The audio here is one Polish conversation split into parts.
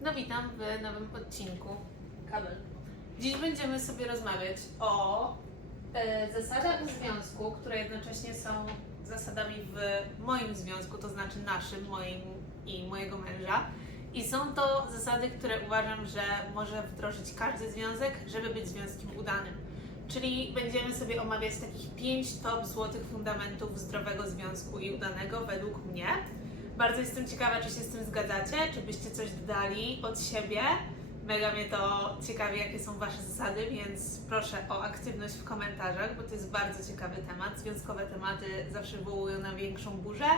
No witam w nowym odcinku Kabel. Dziś będziemy sobie rozmawiać o e, zasadach związku, które jednocześnie są zasadami w moim związku, to znaczy naszym, moim i mojego męża. I są to zasady, które uważam, że może wdrożyć każdy związek, żeby być związkiem udanym. Czyli będziemy sobie omawiać takich pięć top złotych fundamentów zdrowego związku i udanego według mnie. Bardzo jestem ciekawa, czy się z tym zgadzacie, czy byście coś dodali od siebie. Mega mnie to ciekawi, jakie są Wasze zasady, więc proszę o aktywność w komentarzach, bo to jest bardzo ciekawy temat. Związkowe tematy zawsze wywołują na większą burzę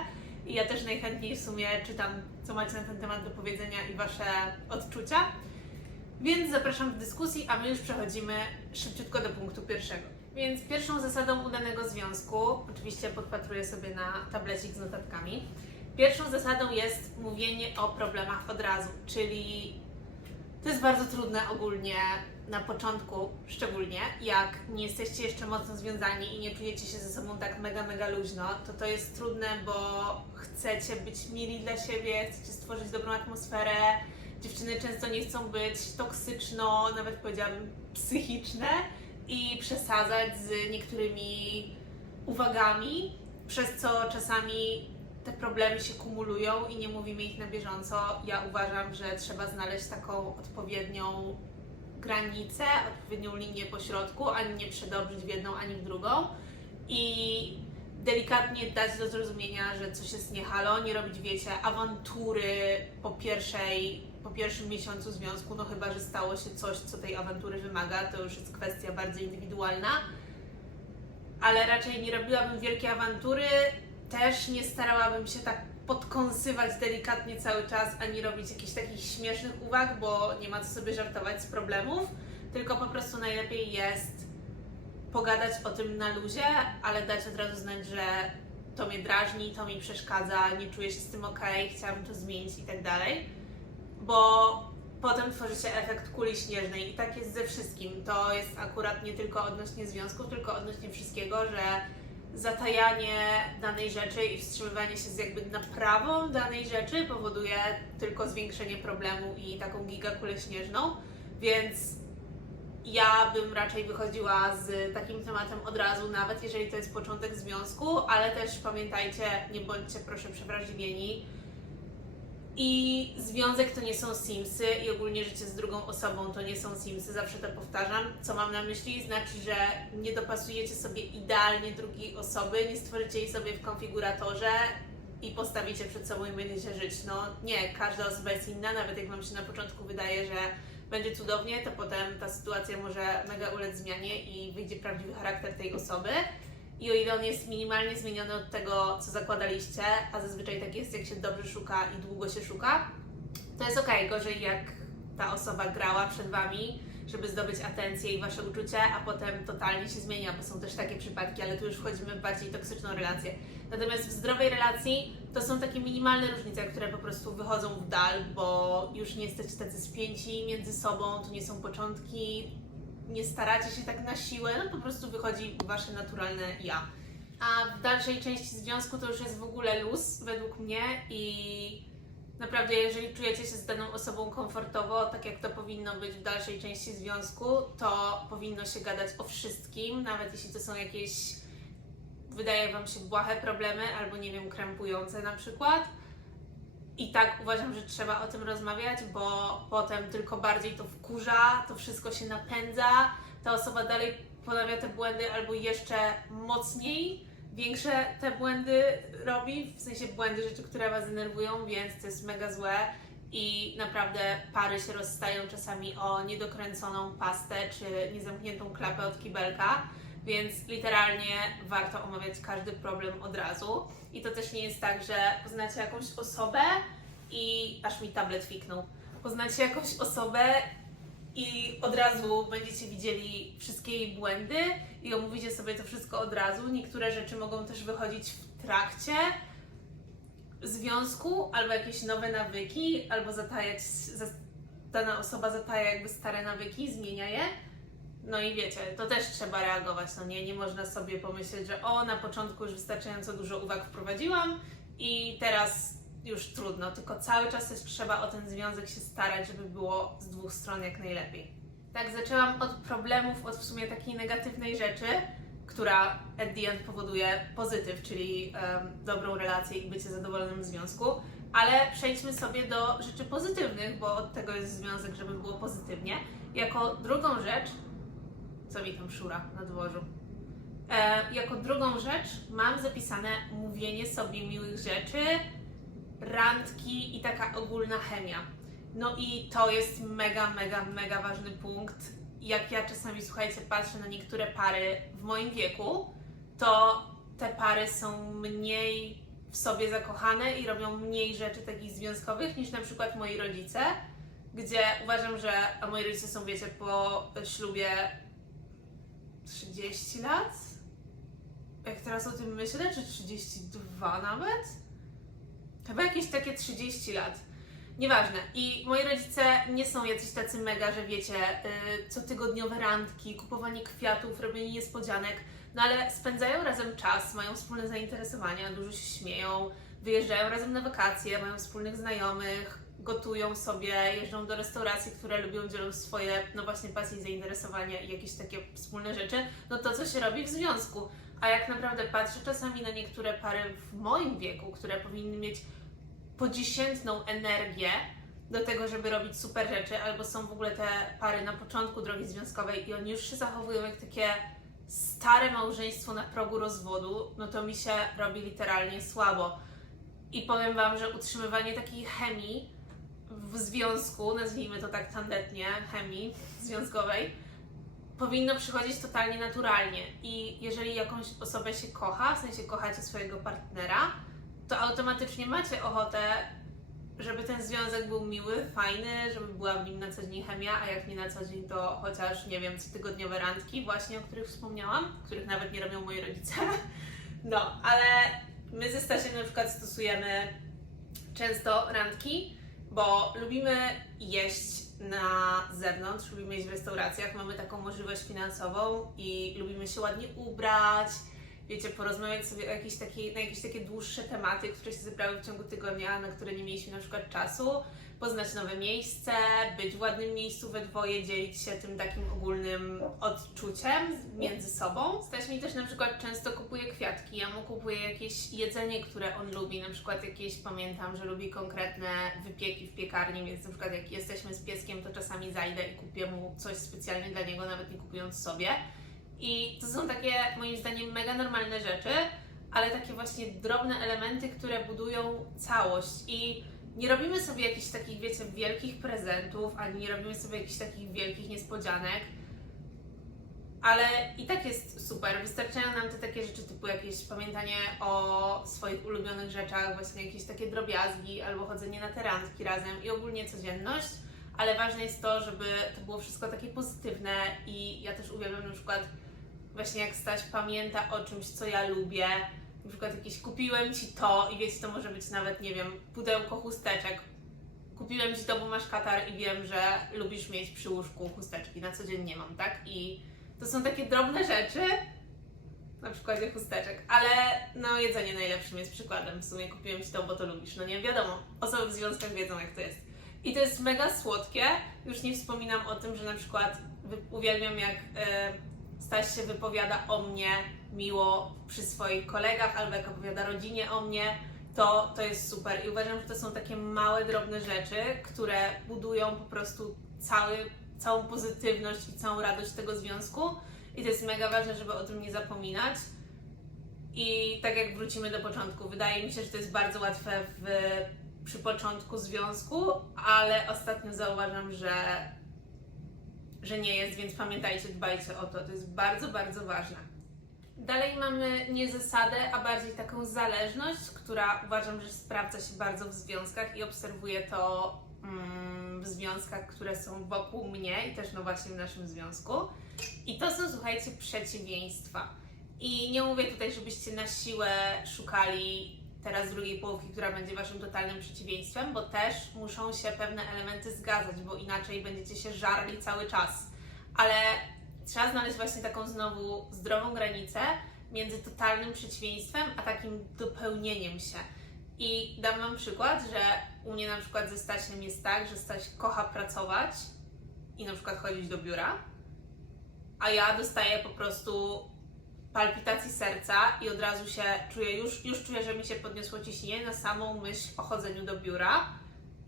i ja też najchętniej w sumie czytam, co macie na ten temat do powiedzenia i Wasze odczucia. Więc zapraszam do dyskusji, a my już przechodzimy szybciutko do punktu pierwszego. Więc pierwszą zasadą udanego związku, oczywiście podpatruję sobie na tablecik z notatkami. Pierwszą zasadą jest mówienie o problemach od razu, czyli to jest bardzo trudne ogólnie na początku, szczególnie jak nie jesteście jeszcze mocno związani i nie czujecie się ze sobą tak mega, mega luźno, to to jest trudne, bo chcecie być mili dla siebie, chcecie stworzyć dobrą atmosferę. Dziewczyny często nie chcą być toksyczno, nawet powiedziałabym psychiczne i przesadzać z niektórymi uwagami, przez co czasami te problemy się kumulują i nie mówimy ich na bieżąco. Ja uważam, że trzeba znaleźć taką odpowiednią granicę, odpowiednią linię pośrodku, ani nie przedobrzyć w jedną, ani w drugą. I delikatnie dać do zrozumienia, że coś jest nie halo, nie robić, wiecie, awantury po pierwszej, po pierwszym miesiącu związku, no chyba, że stało się coś, co tej awantury wymaga, to już jest kwestia bardziej indywidualna. Ale raczej nie robiłabym wielkie awantury, też nie starałabym się tak podkąsywać delikatnie cały czas, ani robić jakichś takich śmiesznych uwag, bo nie ma co sobie żartować z problemów, tylko po prostu najlepiej jest pogadać o tym na luzie, ale dać od razu znać, że to mnie drażni, to mi przeszkadza, nie czuję się z tym ok, chciałabym to zmienić i tak dalej, bo potem tworzy się efekt kuli śnieżnej i tak jest ze wszystkim. To jest akurat nie tylko odnośnie związków, tylko odnośnie wszystkiego, że zatajanie danej rzeczy i wstrzymywanie się z jakby naprawą danej rzeczy powoduje tylko zwiększenie problemu i taką gigakulę śnieżną, więc ja bym raczej wychodziła z takim tematem od razu, nawet jeżeli to jest początek związku, ale też pamiętajcie, nie bądźcie proszę przewrażliwieni. I związek to nie są Simsy i ogólnie życie z drugą osobą to nie są Simsy, zawsze to powtarzam. Co mam na myśli? Znaczy, że nie dopasujecie sobie idealnie drugiej osoby, nie stworzycie jej sobie w konfiguratorze i postawicie przed sobą i będziecie żyć. No nie, każda osoba jest inna, nawet jak Wam się na początku wydaje, że będzie cudownie, to potem ta sytuacja może mega ulec zmianie i wyjdzie prawdziwy charakter tej osoby. I o ile on jest minimalnie zmieniony od tego, co zakładaliście, a zazwyczaj tak jest, jak się dobrze szuka i długo się szuka, to jest okej. Gorzej jak ta osoba grała przed Wami, żeby zdobyć atencję i Wasze uczucie, a potem totalnie się zmienia, bo są też takie przypadki, ale tu już wchodzimy w bardziej toksyczną relację. Natomiast w zdrowej relacji to są takie minimalne różnice, które po prostu wychodzą w dal, bo już nie jesteście tacy spięci między sobą, to nie są początki, nie staracie się tak na siłę, no po prostu wychodzi wasze naturalne ja. A w dalszej części związku to już jest w ogóle luz według mnie i naprawdę jeżeli czujecie się z daną osobą komfortowo, tak jak to powinno być w dalszej części związku, to powinno się gadać o wszystkim, nawet jeśli to są jakieś wydaje Wam się błahe problemy albo nie wiem, krępujące na przykład. I tak uważam, że trzeba o tym rozmawiać, bo potem tylko bardziej to wkurza, to wszystko się napędza, ta osoba dalej ponawia te błędy albo jeszcze mocniej większe te błędy robi, w sensie błędy, rzeczy, które Was denerwują, więc to jest mega złe i naprawdę pary się rozstają czasami o niedokręconą pastę czy niezamkniętą klapę od kibelka, więc literalnie warto omawiać każdy problem od razu. I to też nie jest tak, że poznacie jakąś osobę i aż mi tablet fiknął. Poznacie jakąś osobę i od razu będziecie widzieli wszystkie jej błędy i omówicie sobie to wszystko od razu. Niektóre rzeczy mogą też wychodzić w trakcie związku, albo jakieś nowe nawyki, albo zatajać, za- dana osoba zataja jakby stare nawyki, zmienia je. No i wiecie, to też trzeba reagować, no nie, nie można sobie pomyśleć, że o, na początku już wystarczająco dużo uwag wprowadziłam i teraz już trudno, tylko cały czas też trzeba o ten związek się starać, żeby było z dwóch stron jak najlepiej. Tak, zaczęłam od problemów, od w sumie takiej negatywnej rzeczy, która at the end powoduje pozytyw, czyli em, dobrą relację i bycie zadowolonym w związku. Ale przejdźmy sobie do rzeczy pozytywnych, bo od tego jest związek, żeby było pozytywnie. Jako drugą rzecz, co mi tam szura na dworzu? E, jako drugą rzecz mam zapisane mówienie sobie miłych rzeczy, randki i taka ogólna chemia. No i to jest mega, mega, mega ważny punkt. Jak ja czasami, słuchajcie, patrzę na niektóre pary w moim wieku, to te pary są mniej w sobie zakochane i robią mniej rzeczy takich związkowych niż na przykład moi rodzice, gdzie uważam, że a moi rodzice są, wiecie, po ślubie 30 lat? Jak teraz o tym myślę, czy 32 nawet? Chyba jakieś takie 30 lat. Nieważne. I moi rodzice nie są jacyś tacy mega, że wiecie, yy, cotygodniowe randki, kupowanie kwiatów, robienie niespodzianek, no ale spędzają razem czas, mają wspólne zainteresowania, dużo się śmieją, wyjeżdżają razem na wakacje, mają wspólnych znajomych, gotują sobie, jeżdżą do restauracji, które lubią, dzielą swoje, no właśnie, pasje i zainteresowania i jakieś takie wspólne rzeczy, no to co się robi w związku. A jak naprawdę patrzę czasami na niektóre pary w moim wieku, które powinny mieć podziesiętną energię do tego, żeby robić super rzeczy, albo są w ogóle te pary na początku drogi związkowej i oni już się zachowują jak takie stare małżeństwo na progu rozwodu, no to mi się robi literalnie słabo. I powiem Wam, że utrzymywanie takiej chemii w związku, nazwijmy to tak tandetnie, chemii związkowej, powinno przychodzić totalnie naturalnie. I jeżeli jakąś osobę się kocha, w sensie kochacie swojego partnera, to automatycznie macie ochotę, żeby ten związek był miły, fajny, żeby była w nim na co dzień chemia, a jak nie na co dzień, to chociaż, nie wiem, cotygodniowe randki, właśnie o których wspomniałam, których nawet nie robią moi rodzice. No, ale my ze Stasiem na przykład stosujemy często randki, bo lubimy jeść na zewnątrz, lubimy jeść w restauracjach, mamy taką możliwość finansową i lubimy się ładnie ubrać, wiecie, porozmawiać sobie o na jakieś takie dłuższe tematy, które się zebrały w ciągu tygodnia, na które nie mieliśmy na przykład czasu, poznać nowe miejsce, być w ładnym miejscu we dwoje, dzielić się tym takim ogólnym odczuciem między sobą. Staś mi też na przykład często kupuje kwiatki, ja mu kupuję jakieś jedzenie, które on lubi, na przykład jakieś, pamiętam, że lubi konkretne wypieki w piekarni, więc na przykład jak jesteśmy z pieskiem, to czasami zajdę i kupię mu coś specjalnie dla niego, nawet nie kupując sobie. I to są takie, moim zdaniem, mega normalne rzeczy, ale takie właśnie drobne elementy, które budują całość. I nie robimy sobie jakichś takich, wiecie, wielkich prezentów, ani nie robimy sobie jakichś takich wielkich niespodzianek, ale i tak jest super. Wystarczają nam te takie rzeczy typu jakieś pamiętanie o swoich ulubionych rzeczach, właśnie jakieś takie drobiazgi, albo chodzenie na te randki razem i ogólnie codzienność. Ale ważne jest to, żeby to było wszystko takie pozytywne i ja też uwielbiam na przykład właśnie jak Staś pamięta o czymś, co ja lubię, na przykład jakieś kupiłem Ci to i wiecie, to może być nawet, nie wiem, pudełko chusteczek. Kupiłem Ci to, bo masz katar i wiem, że lubisz mieć przy łóżku chusteczki, na co dzień nie mam, tak? I to są takie drobne rzeczy, na przykładzie chusteczek, ale no jedzenie najlepszym jest przykładem. W sumie kupiłem Ci to, bo to lubisz, no nie wiadomo, osoby w związkach wiedzą jak to jest. I to jest mega słodkie, już nie wspominam o tym, że na przykład uwielbiam jak e, Staś się wypowiada o mnie miło przy swoich kolegach, albo jak opowiada rodzinie o mnie, to, to jest super. I uważam, że to są takie małe, drobne rzeczy, które budują po prostu cały, całą pozytywność i całą radość tego związku. I to jest mega ważne, żeby o tym nie zapominać. I tak jak wrócimy do początku, wydaje mi się, że to jest bardzo łatwe w, przy początku związku, ale ostatnio zauważam, że że nie jest, więc pamiętajcie, dbajcie o to. To jest bardzo, bardzo ważne. Dalej mamy nie zasadę, a bardziej taką zależność, która uważam, że sprawdza się bardzo w związkach i obserwuję to mm, w związkach, które są wokół mnie i też no właśnie w naszym związku. I to są, słuchajcie, przeciwieństwa. I nie mówię tutaj, żebyście na siłę szukali teraz drugiej połówki, która będzie waszym totalnym przeciwieństwem, bo też muszą się pewne elementy zgadzać, bo inaczej będziecie się żarli cały czas. Ale trzeba znaleźć właśnie taką znowu zdrową granicę między totalnym przeciwieństwem a takim dopełnieniem się. I dam Wam przykład, że u mnie na przykład ze Stasiem jest tak, że Staś kocha pracować i na przykład chodzić do biura, a ja dostaję po prostu palpitacji serca i od razu się czuję, już, już czuję, że mi się podniosło ciśnienie na samą myśl o chodzeniu do biura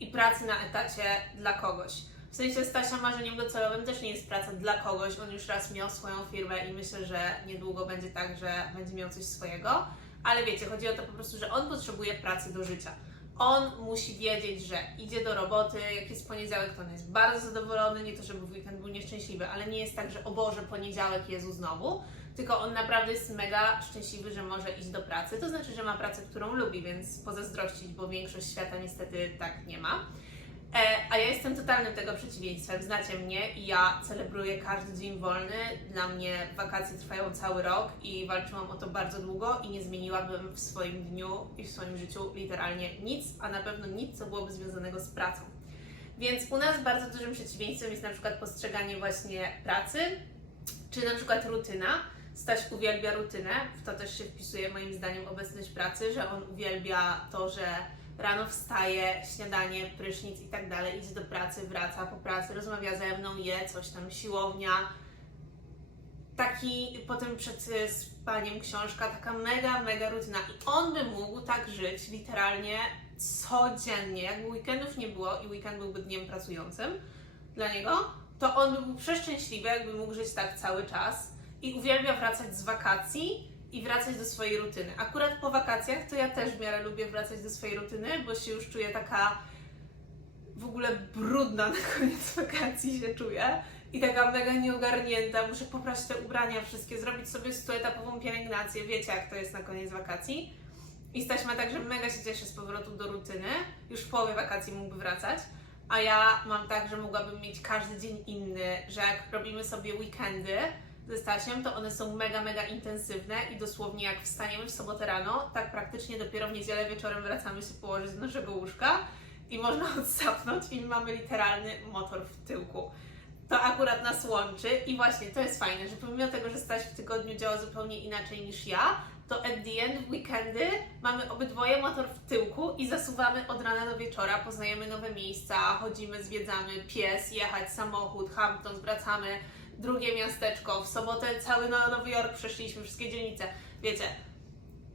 i pracy na etacie dla kogoś. W sensie Stasia marzeniem docelowym też nie jest praca dla kogoś, on już raz miał swoją firmę i myślę, że niedługo będzie tak, że będzie miał coś swojego, ale wiecie, chodzi o to po prostu, że on potrzebuje pracy do życia. On musi wiedzieć, że idzie do roboty, jak jest poniedziałek, to on jest bardzo zadowolony, nie to żeby w weekend był nieszczęśliwy, ale nie jest tak, że o Boże, poniedziałek, Jezu znowu, tylko on naprawdę jest mega szczęśliwy, że może iść do pracy. To znaczy, że ma pracę, którą lubi, więc pozazdrościć, bo większość świata niestety tak nie ma. E, a ja jestem totalnym tego przeciwieństwem. Znacie mnie i ja celebruję każdy dzień wolny. Dla mnie wakacje trwają cały rok i walczyłam o to bardzo długo i nie zmieniłabym w swoim dniu i w swoim życiu literalnie nic, a na pewno nic, co byłoby związanego z pracą. Więc u nas bardzo dużym przeciwieństwem jest na przykład postrzeganie właśnie pracy, czy na przykład rutyna. Staś uwielbia rutynę, w to też się wpisuje moim zdaniem obecność pracy, że on uwielbia to, że rano wstaje, śniadanie, prysznic i tak dalej, idzie do pracy, wraca po pracy, rozmawia ze mną, je coś tam, siłownia. Taki potem przed y, spaniem książka, taka mega, mega rutyna. I on by mógł tak żyć literalnie codziennie, jakby weekendów nie było i weekend byłby dniem pracującym dla niego, to on by był przeszczęśliwy, jakby mógł żyć tak cały czas i uwielbia wracać z wakacji i wracać do swojej rutyny. Akurat po wakacjach to ja też w miarę lubię wracać do swojej rutyny, bo się już czuję taka w ogóle brudna na koniec wakacji się czuję i taka mega nieogarnięta. Muszę poprać te ubrania wszystkie, zrobić sobie stuetapową pielęgnację. Wiecie jak to jest na koniec wakacji. I Staś ma tak, że mega się cieszy z powrotu do rutyny. Już w połowie wakacji mógłby wracać. A ja mam tak, że mogłabym mieć każdy dzień inny, że jak robimy sobie weekendy, ze Stasiem, to one są mega, mega intensywne i dosłownie jak wstaniemy w sobotę rano, tak praktycznie dopiero w niedzielę wieczorem wracamy się położyć do naszego łóżka i można odsapnąć i mamy literalny motor w tyłku. To akurat nas łączy i właśnie to jest fajne, że pomimo tego, że Staś w tygodniu działa zupełnie inaczej niż ja, to at the end w weekendy mamy obydwoje motor w tyłku i zasuwamy od rana do wieczora, poznajemy nowe miejsca, chodzimy, zwiedzamy, pies, jechać, samochód, Hamptons, wracamy, drugie miasteczko. W sobotę cały no- Nowy Jork przeszliśmy, wszystkie dzielnice. Wiecie,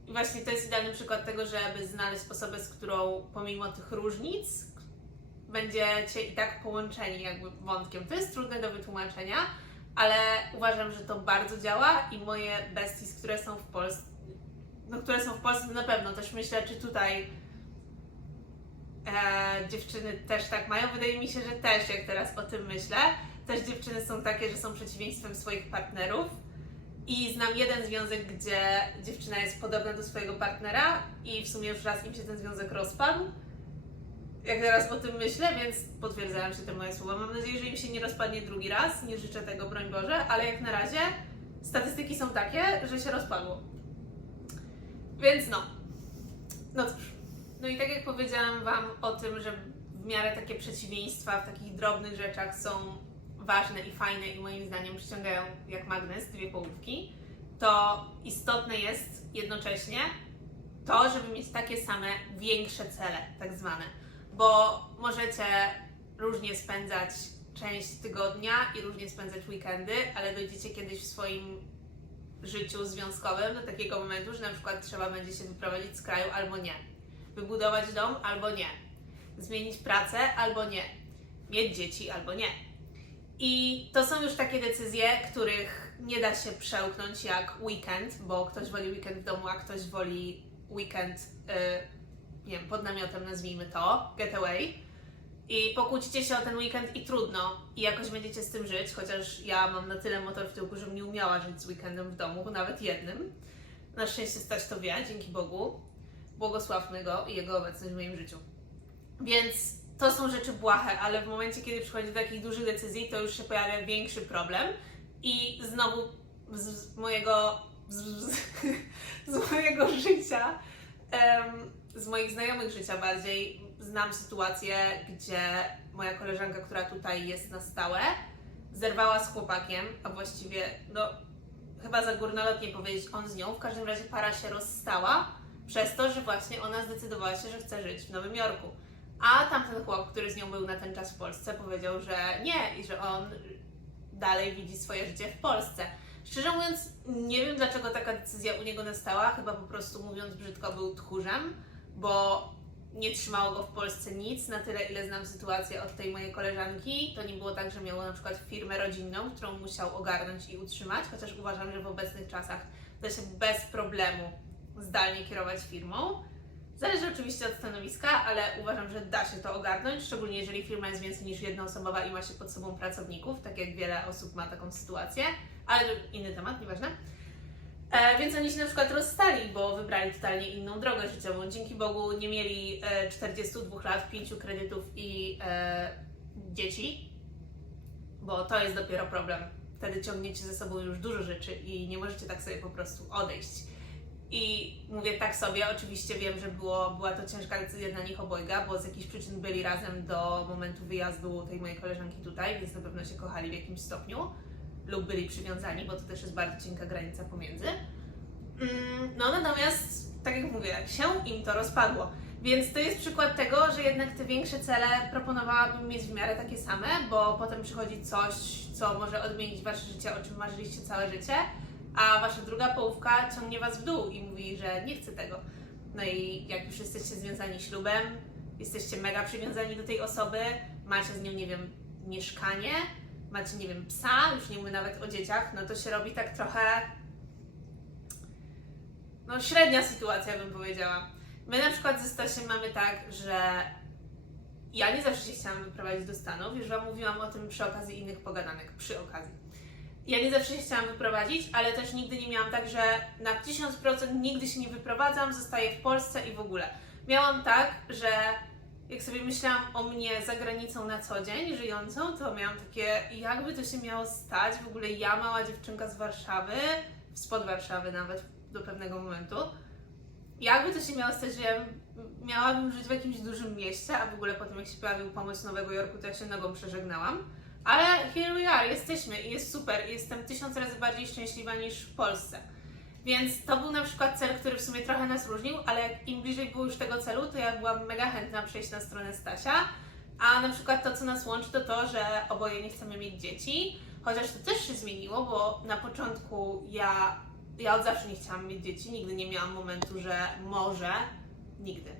i właśnie to jest idealny przykład tego, żeby znaleźć osobę, z którą pomimo tych różnic będziecie i tak połączeni jakby wątkiem. To jest trudne do wytłumaczenia, ale uważam, że to bardzo działa i moje besties, które są w Polsce, no, które są w Polsce na pewno też myślę, czy tutaj e, dziewczyny też tak mają. Wydaje mi się, że też, jak teraz o tym myślę, też dziewczyny są takie, że są przeciwieństwem swoich partnerów. I znam jeden związek, gdzie dziewczyna jest podobna do swojego partnera i w sumie już raz im się ten związek rozpadł. Jak teraz o tym myślę, więc potwierdzają się te moje słowa. Mam nadzieję, że im się nie rozpadnie drugi raz. Nie życzę tego, broń Boże, ale jak na razie statystyki są takie, że się rozpadło. Więc no. No cóż. No i tak jak powiedziałam Wam o tym, że w miarę takie przeciwieństwa w takich drobnych rzeczach są ważne i fajne i moim zdaniem przyciągają jak magnes dwie połówki, to istotne jest jednocześnie to, żeby mieć takie same większe cele, tak zwane. Bo możecie różnie spędzać część tygodnia i różnie spędzać weekendy, ale dojdziecie kiedyś w swoim życiu związkowym do takiego momentu, że na przykład trzeba będzie się wyprowadzić z kraju albo nie. Wybudować dom albo nie. Zmienić pracę albo nie. Mieć dzieci albo nie. I to są już takie decyzje, których nie da się przełknąć jak weekend, bo ktoś woli weekend w domu, a ktoś woli weekend, y, nie wiem, pod namiotem nazwijmy to, getaway. I pokłócicie się o ten weekend i trudno. I jakoś będziecie z tym żyć, chociaż ja mam na tyle motor w tyłku, żebym nie umiała żyć z weekendem w domu, nawet jednym. Na szczęście stać to wie, dzięki Bogu. Błogosławmy Go i Jego obecność w moim życiu. Więc to są rzeczy błahe, ale w momencie, kiedy przychodzi do takich dużych decyzji, to już się pojawia większy problem. I znowu z, z mojego z, z, z mojego życia, z moich znajomych życia bardziej, znam sytuację, gdzie moja koleżanka, która tutaj jest na stałe, zerwała z chłopakiem, a właściwie, no, chyba za górnolotnie powiedzieć on z nią, w każdym razie para się rozstała Przez to, że właśnie ona zdecydowała się, że chce żyć w Nowym Jorku. A tamten chłop, który z nią był na ten czas w Polsce, powiedział, że nie i że on dalej widzi swoje życie w Polsce. Szczerze mówiąc, nie wiem dlaczego taka decyzja u niego nastała. Chyba po prostu mówiąc brzydko był tchórzem, bo nie trzymało go w Polsce nic. Na tyle, ile znam sytuację od tej mojej koleżanki, to nie było tak, że miał na przykład firmę rodzinną, którą musiał ogarnąć i utrzymać, chociaż uważam, że w obecnych czasach da się bez problemu zdalnie kierować firmą. Zależy oczywiście od stanowiska, ale uważam, że da się to ogarnąć, szczególnie jeżeli firma jest więcej niż jednoosobowa i ma się pod sobą pracowników, tak jak wiele osób ma taką sytuację, ale inny temat, nieważne. E, więc oni się na przykład rozstali, bo wybrali totalnie inną drogę życiową. Dzięki Bogu nie mieli e, 42 lat, 5 kredytów i e, dzieci, bo to jest dopiero problem. Wtedy ciągniecie ze sobą już dużo rzeczy i nie możecie tak sobie po prostu odejść. I mówię tak sobie, oczywiście wiem, że było, była to ciężka decyzja dla nich obojga, bo z jakichś przyczyn byli razem do momentu wyjazdu tej mojej koleżanki tutaj, więc na pewno się kochali w jakimś stopniu lub byli przywiązani, bo to też jest bardzo cienka granica pomiędzy. Mm, No natomiast, tak jak mówię, się im to rozpadło. Więc to jest przykład tego, że jednak te większe cele proponowałabym mieć w miarę takie same, bo potem przychodzi coś, co może odmienić wasze życie, o czym marzyliście całe życie, a wasza druga połówka ciągnie was w dół i mówi, że nie chce tego. No i jak już jesteście związani ślubem, jesteście mega przywiązani do tej osoby, macie z nią, nie wiem, mieszkanie, macie, nie wiem, psa, już nie mówię nawet o dzieciach, no to się robi tak trochę. No, średnia sytuacja bym powiedziała. My na przykład ze Stasiem mamy tak, że ja nie zawsze się chciałam wyprowadzić do Stanów, już Wam mówiłam o tym przy okazji innych pogadanek, przy okazji. Ja nie zawsze się chciałam wyprowadzić, ale też nigdy nie miałam tak, że na 1000% nigdy się nie wyprowadzam, zostaję w Polsce i w ogóle. Miałam tak, że jak sobie myślałam o mnie za granicą na co dzień, żyjącą, to miałam takie, jakby to się miało stać, w ogóle ja, mała dziewczynka z Warszawy, spod Warszawy nawet do pewnego momentu, jakby to się miało stać, że ja miałabym żyć w jakimś dużym mieście, a w ogóle potem jak się pojawił pomysł Nowego Jorku, to ja się nogą przeżegnałam. Ale here we are, jesteśmy i jest super. Jestem tysiąc razy bardziej szczęśliwa niż w Polsce. Więc to był na przykład cel, który w sumie trochę nas różnił, ale im bliżej było już tego celu, to ja byłam mega chętna przejść na stronę Stasia. A na przykład to, co nas łączy, to to, że oboje nie chcemy mieć dzieci. Chociaż to też się zmieniło, bo na początku ja, ja od zawsze nie chciałam mieć dzieci. Nigdy nie miałam momentu, że może. Nigdy.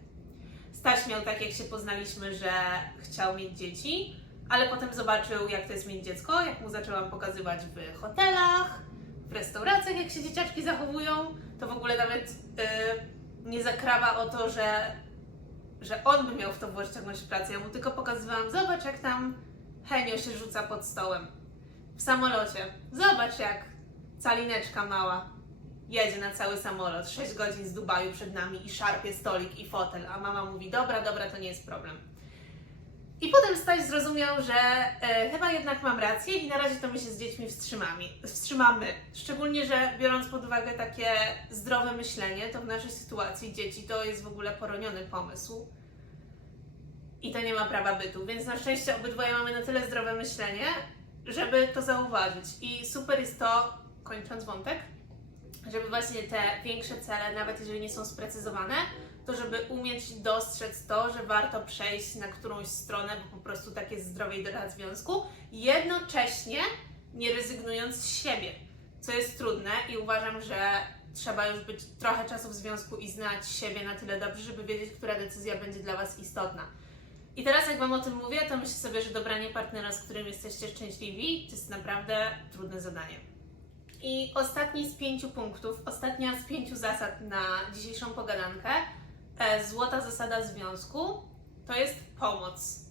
Staś miał tak, jak się poznaliśmy, że chciał mieć dzieci, ale potem zobaczył, jak to jest mieć dziecko, jak mu zaczęłam pokazywać w hotelach, w restauracjach, jak się dzieciaczki zachowują, to w ogóle nawet y, nie zakrawa o to, że, że on by miał w to jakąś pracę. Ja mu tylko pokazywałam, zobacz jak tam Henio się rzuca pod stołem w samolocie. Zobacz jak calineczka mała jedzie na cały samolot, 6 godzin z Dubaju przed nami i szarpie stolik i fotel, a mama mówi, dobra, dobra, to nie jest problem. I potem Staś zrozumiał, że e, chyba jednak mam rację i na razie to my się z dziećmi wstrzymamy. wstrzymamy. Szczególnie, że biorąc pod uwagę takie zdrowe myślenie, to w naszej sytuacji dzieci to jest w ogóle poroniony pomysł. I to nie ma prawa bytu. Więc na szczęście obydwoje mamy na tyle zdrowe myślenie, żeby to zauważyć. I super jest to, kończąc wątek, żeby właśnie te większe cele, nawet jeżeli nie są sprecyzowane, to żeby umieć dostrzec to, że warto przejść na którąś stronę, bo po prostu tak jest zdrowiej dla związku, jednocześnie nie rezygnując z siebie, co jest trudne i uważam, że trzeba już być trochę czasu w związku i znać siebie na tyle dobrze, żeby wiedzieć, która decyzja będzie dla Was istotna. I teraz jak Wam o tym mówię, to myślę sobie, że dobranie partnera, z którym jesteście szczęśliwi, to jest naprawdę trudne zadanie. I ostatni z pięciu punktów, ostatnia z pięciu zasad na dzisiejszą pogadankę, złota zasada związku, to jest pomoc.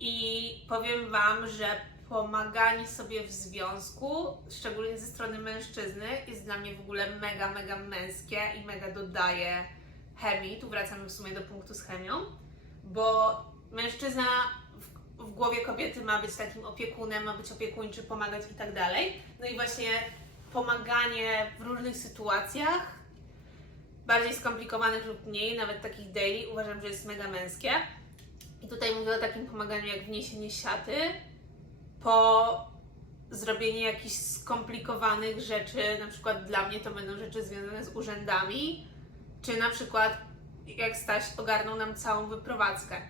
I powiem Wam, że pomaganie sobie w związku, szczególnie ze strony mężczyzny, jest dla mnie w ogóle mega, mega męskie i mega dodaje chemii. Tu wracamy w sumie do punktu z chemią, bo mężczyzna w, w głowie kobiety ma być takim opiekunem, ma być opiekuńczy, pomagać i tak dalej. No i właśnie pomaganie w różnych sytuacjach, bardziej skomplikowanych lub mniej, nawet takich daily, uważam, że jest mega męskie. I tutaj mówię o takim pomaganiu jak wniesienie siaty, po zrobienie jakichś skomplikowanych rzeczy, na przykład dla mnie to będą rzeczy związane z urzędami, Czy na przykład jak Staś ogarnął nam całą wyprowadzkę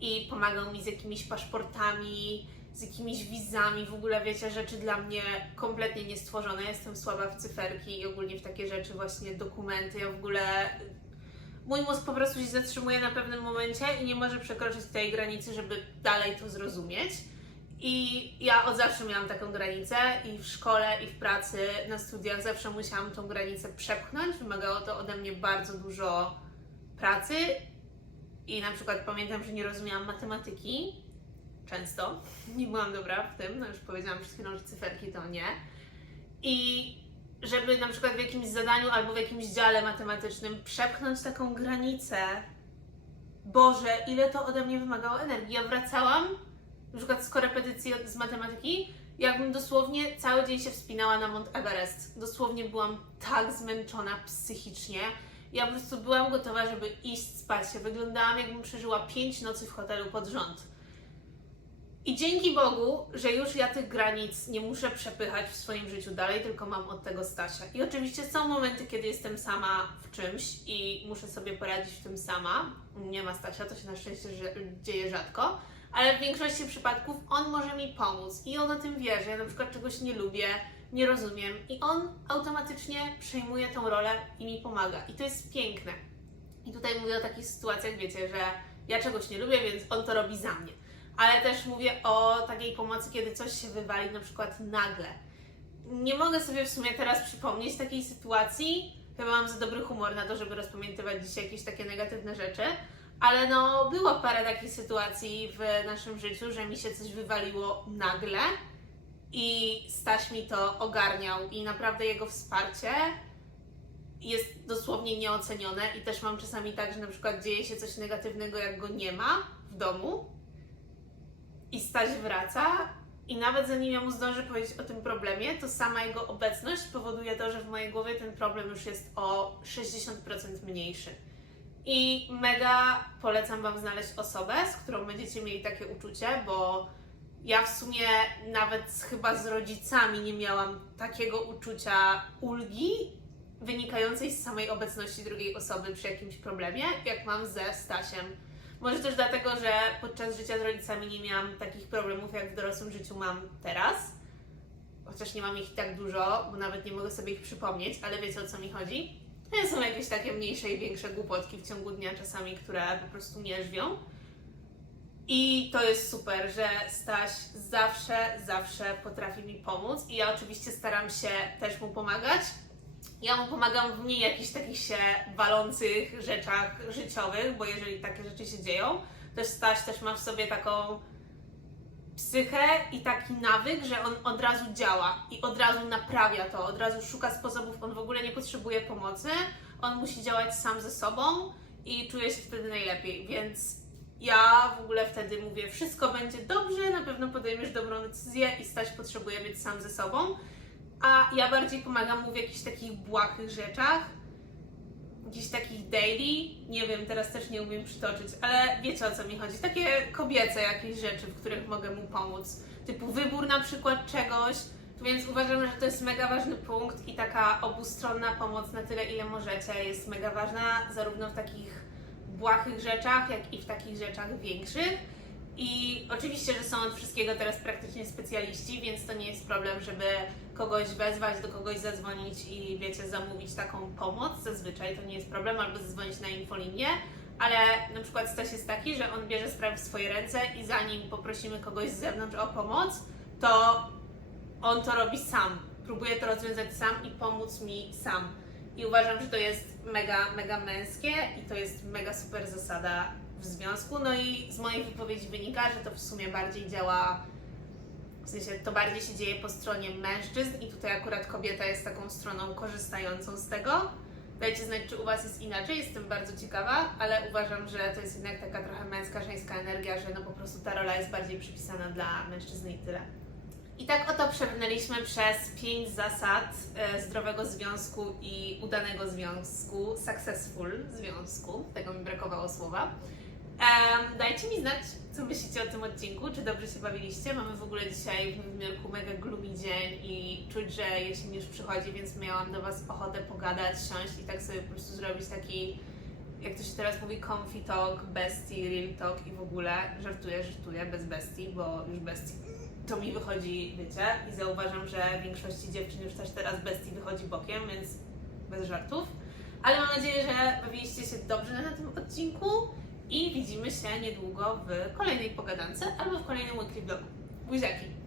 i pomagał mi z jakimiś paszportami, z jakimiś wizami, w ogóle wiecie, rzeczy dla mnie kompletnie niestworzone. Jestem słaba w cyferki i ogólnie w takie rzeczy, właśnie dokumenty. Ja w ogóle. Mój mózg po prostu się zatrzymuje na pewnym momencie i nie może przekroczyć tej granicy, żeby dalej to zrozumieć. I ja od zawsze miałam taką granicę i w szkole, i w pracy, na studiach zawsze musiałam tą granicę przepchnąć. Wymagało to ode mnie bardzo dużo pracy i na przykład pamiętam, że nie rozumiałam matematyki często. Nie byłam dobra w tym, no już powiedziałam przed chwilą, że cyferki to nie. I żeby na przykład w jakimś zadaniu albo w jakimś dziale matematycznym przepchnąć taką granicę, Boże, ile to ode mnie wymagało energii. Ja wracałam, na przykład z korepetycji z matematyki, jakbym dosłownie cały dzień się wspinała na Mount Everest. Dosłownie byłam tak zmęczona psychicznie. Ja po prostu byłam gotowa, żeby iść spać. Ja wyglądałam, jakbym przeżyła pięć nocy w hotelu pod rząd. I dzięki Bogu, że już ja tych granic nie muszę przepychać w swoim życiu dalej, tylko mam od tego Stasia. I oczywiście są momenty, kiedy jestem sama w czymś i muszę sobie poradzić w tym sama. Nie ma Stasia, to się na szczęście dzieje rzadko, ale w większości przypadków on może mi pomóc i on o tym wie, że ja na przykład czegoś nie lubię, nie rozumiem i on automatycznie przejmuje tą rolę i mi pomaga. I to jest piękne. I tutaj mówię o takich sytuacjach, wiecie, że ja czegoś nie lubię, więc on to robi za mnie. Ale też mówię o takiej pomocy, kiedy coś się wywali na przykład nagle. Nie mogę sobie w sumie teraz przypomnieć takiej sytuacji. Chyba mam za dobry humor na to, żeby rozpamiętywać dzisiaj jakieś takie negatywne rzeczy. Ale no, było parę takich sytuacji w naszym życiu, że mi się coś wywaliło nagle i Staś mi to ogarniał i naprawdę jego wsparcie jest dosłownie nieocenione i też mam czasami tak, że na przykład dzieje się coś negatywnego, jak go nie ma w domu i Staś wraca i nawet zanim ja mu zdążę powiedzieć o tym problemie, to sama jego obecność powoduje to, że w mojej głowie ten problem już jest o 60% mniejszy. I mega polecam Wam znaleźć osobę, z którą będziecie mieli takie uczucie, bo ja w sumie nawet chyba z rodzicami nie miałam takiego uczucia ulgi wynikającej z samej obecności drugiej osoby przy jakimś problemie, jak mam ze Stasiem. Może też dlatego, że podczas życia z rodzicami nie miałam takich problemów, jak w dorosłym życiu mam teraz. Chociaż nie mam ich tak dużo, bo nawet nie mogę sobie ich przypomnieć, ale wiecie o co mi chodzi? To są jakieś takie mniejsze i większe głupotki w ciągu dnia czasami, które po prostu mnie żwią. I to jest super, że Staś zawsze, zawsze potrafi mi pomóc i ja oczywiście staram się też mu pomagać. Ja mu pomagam w mniej jakichś takich się walących rzeczach życiowych, bo jeżeli takie rzeczy się dzieją, też Staś też ma w sobie taką psychę i taki nawyk, że on od razu działa i od razu naprawia to, od razu szuka sposobów, on w ogóle nie potrzebuje pomocy, on musi działać sam ze sobą i czuje się wtedy najlepiej, więc ja w ogóle wtedy mówię, wszystko będzie dobrze, na pewno podejmiesz dobrą decyzję i Staś potrzebuje być sam ze sobą, a ja bardziej pomagam mu w jakichś takich błahych rzeczach, jakichś takich daily, nie wiem, teraz też nie umiem przytoczyć, ale wiecie o co mi chodzi. Takie kobiece jakieś rzeczy, w których mogę mu pomóc. Typu wybór na przykład czegoś, więc uważam, że to jest mega ważny punkt i taka obustronna pomoc na tyle, ile możecie jest mega ważna, zarówno w takich błahych rzeczach, jak i w takich rzeczach większych. I oczywiście, że są od wszystkiego teraz praktycznie specjaliści, więc to nie jest problem, żeby kogoś wezwać, do kogoś zadzwonić i wiecie, zamówić taką pomoc. Zazwyczaj to nie jest problem, albo zadzwonić na infolinię, ale na przykład Staś jest taki, że on bierze sprawy w swoje ręce i zanim poprosimy kogoś z zewnątrz o pomoc, to on to robi sam. Próbuje to rozwiązać sam i pomóc mi sam. I uważam, że to jest mega, mega męskie i to jest mega super zasada w związku. No i z mojej wypowiedzi wynika, że to w sumie bardziej działa, w sensie to bardziej się dzieje po stronie mężczyzn i tutaj akurat kobieta jest taką stroną korzystającą z tego. Dajcie znać, czy u Was jest inaczej, jestem bardzo ciekawa, ale uważam, że to jest jednak taka trochę męska, żeńska energia, że no po prostu ta rola jest bardziej przypisana dla mężczyzny i tyle. I tak oto przebrnęliśmy przez pięć zasad e, zdrowego związku i udanego związku, successful związku, tego mi brakowało słowa. Em, dajcie mi znać, co myślicie o tym odcinku, czy dobrze się bawiliście. Mamy w ogóle dzisiaj w Nowym mega gloomy dzień i czuć, że jesień już przychodzi, więc miałam do Was ochotę pogadać, siąść i tak sobie po prostu zrobić taki, jak to się teraz mówi, comfy talk, bestie, real talk i w ogóle. Żartuję, żartuję, bez bestii, bo już bestii to mi wychodzi, wiecie, i zauważam, że większości dziewczyn już też teraz bestii wychodzi bokiem, więc bez żartów. Ale mam nadzieję, że bawiliście się dobrze na tym odcinku i widzimy się niedługo w kolejnej pogadance albo w kolejnym weekly vlogu. Buziaki!